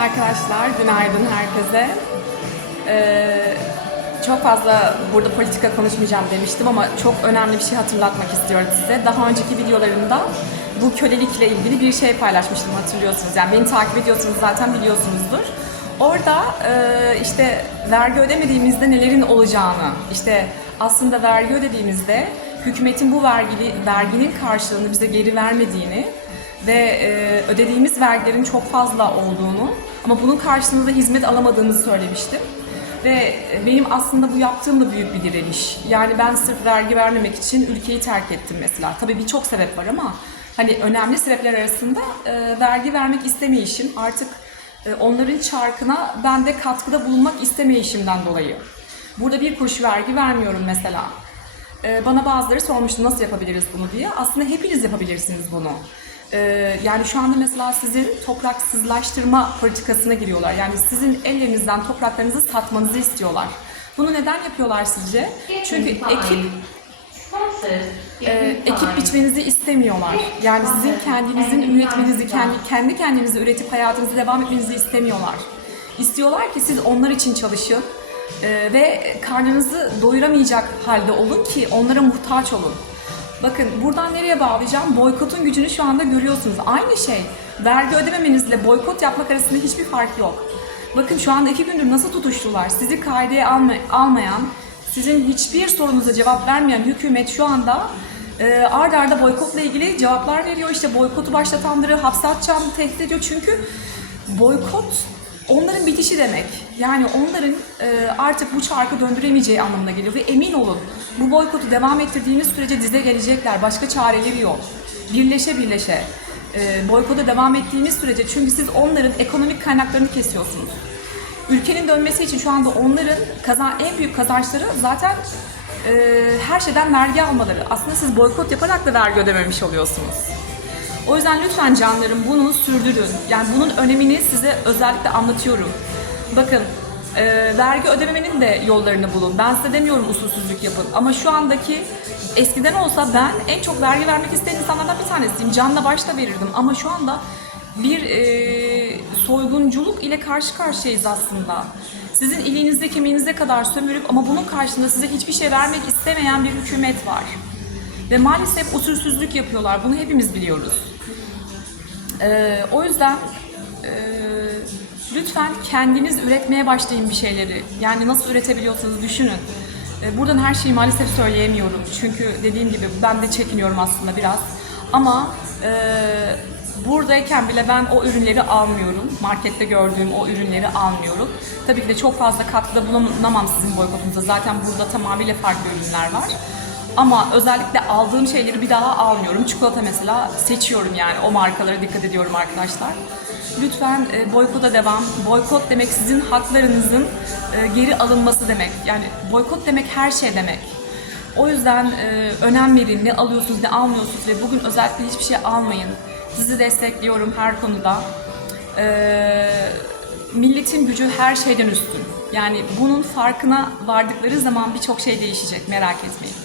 Arkadaşlar günaydın herkese. Ee, çok fazla burada politika konuşmayacağım demiştim ama çok önemli bir şey hatırlatmak istiyorum size. Daha önceki videolarımda bu kölelikle ilgili bir şey paylaşmıştım hatırlıyorsunuz. Yani beni takip ediyorsanız zaten biliyorsunuzdur. Orada e, işte vergi ödemediğimizde nelerin olacağını, işte aslında vergi ödediğimizde hükümetin bu vergili, verginin karşılığını bize geri vermediğini ve e, ödediğimiz vergilerin çok fazla olduğunu ama bunun karşılığında da hizmet alamadığımızı söylemiştim. Ve e, benim aslında bu yaptığım da büyük bir direniş. Yani ben sırf vergi vermemek için ülkeyi terk ettim mesela. Tabii birçok sebep var ama hani önemli sebepler arasında e, vergi vermek istemeyişim artık e, onların çarkına ben de katkıda bulunmak istemeyişimden dolayı. Burada bir kuruş vergi vermiyorum mesela. Ee, bana bazıları sormuştu nasıl yapabiliriz bunu diye. Aslında hepiniz yapabilirsiniz bunu. Ee, yani şu anda mesela sizin topraksızlaştırma politikasına giriyorlar. Yani sizin ellerinizden topraklarınızı satmanızı istiyorlar. Bunu neden yapıyorlar sizce? Çünkü ekip e, ekip biçmenizi istemiyorlar. Yani sizin kendinizin üretmenizi, kendi, kendi kendinizi üretip hayatınızı devam etmenizi istemiyorlar. İstiyorlar ki siz onlar için çalışın e, ve karnınızı doyuramayacak halde olun ki onlara muhtaç olun. Bakın buradan nereye bağlayacağım? Boykotun gücünü şu anda görüyorsunuz. Aynı şey. Vergi ödememenizle boykot yapmak arasında hiçbir fark yok. Bakın şu anda iki gündür nasıl tutuştular? Sizi kaideye alma, almayan, sizin hiçbir sorunuza cevap vermeyen hükümet şu anda e, ard arda boykotla ilgili cevaplar veriyor. İşte boykotu başlatanları hapse atacağım tehdit ediyor. Çünkü boykot onların bitişi demek. Yani onların e, artık bu çarkı döndüremeyeceği anlamına geliyor. Ve emin olun bu boykotu devam ettirdiğiniz sürece dize gelecekler. Başka çareleri yok. Birleşe birleşe. E, boykota devam ettiğiniz sürece çünkü siz onların ekonomik kaynaklarını kesiyorsunuz. Ülkenin dönmesi için şu anda onların kazan en büyük kazançları zaten e, her şeyden vergi almaları. Aslında siz boykot yaparak da vergi ödememiş oluyorsunuz. O yüzden lütfen canlarım bunu sürdürün. Yani bunun önemini size özellikle anlatıyorum. Bakın e, vergi ödememenin de yollarını bulun. Ben size demiyorum usulsüzlük yapın. Ama şu andaki eskiden olsa ben en çok vergi vermek isteyen insanlardan bir tanesiyim. Canla başla verirdim. Ama şu anda bir e, soygunculuk ile karşı karşıyayız aslında. Sizin iliğinizde kemiğinize kadar sömürüp ama bunun karşılığında size hiçbir şey vermek istemeyen bir hükümet var. Ve maalesef usulsüzlük yapıyorlar. Bunu hepimiz biliyoruz. Ee, o yüzden e, lütfen kendiniz üretmeye başlayın bir şeyleri. Yani nasıl üretebiliyorsanız düşünün. Ee, buradan her şeyi maalesef söyleyemiyorum. Çünkü dediğim gibi ben de çekiniyorum aslında biraz. Ama e, buradayken bile ben o ürünleri almıyorum. Markette gördüğüm o ürünleri almıyorum. Tabii ki de çok fazla katkıda bulunamam sizin boykotunuza. Zaten burada tamamıyla farklı ürünler var. Ama özellikle aldığım şeyleri bir daha almıyorum. Çikolata mesela seçiyorum yani o markalara dikkat ediyorum arkadaşlar. Lütfen e, boykota devam. Boykot demek sizin haklarınızın e, geri alınması demek. Yani boykot demek her şey demek. O yüzden e, önem verin. Ne alıyorsunuz ne almıyorsunuz ve bugün özellikle hiçbir şey almayın. Sizi destekliyorum her konuda. Milletin gücü her şeyden üstün. Yani bunun farkına vardıkları zaman birçok şey değişecek merak etmeyin.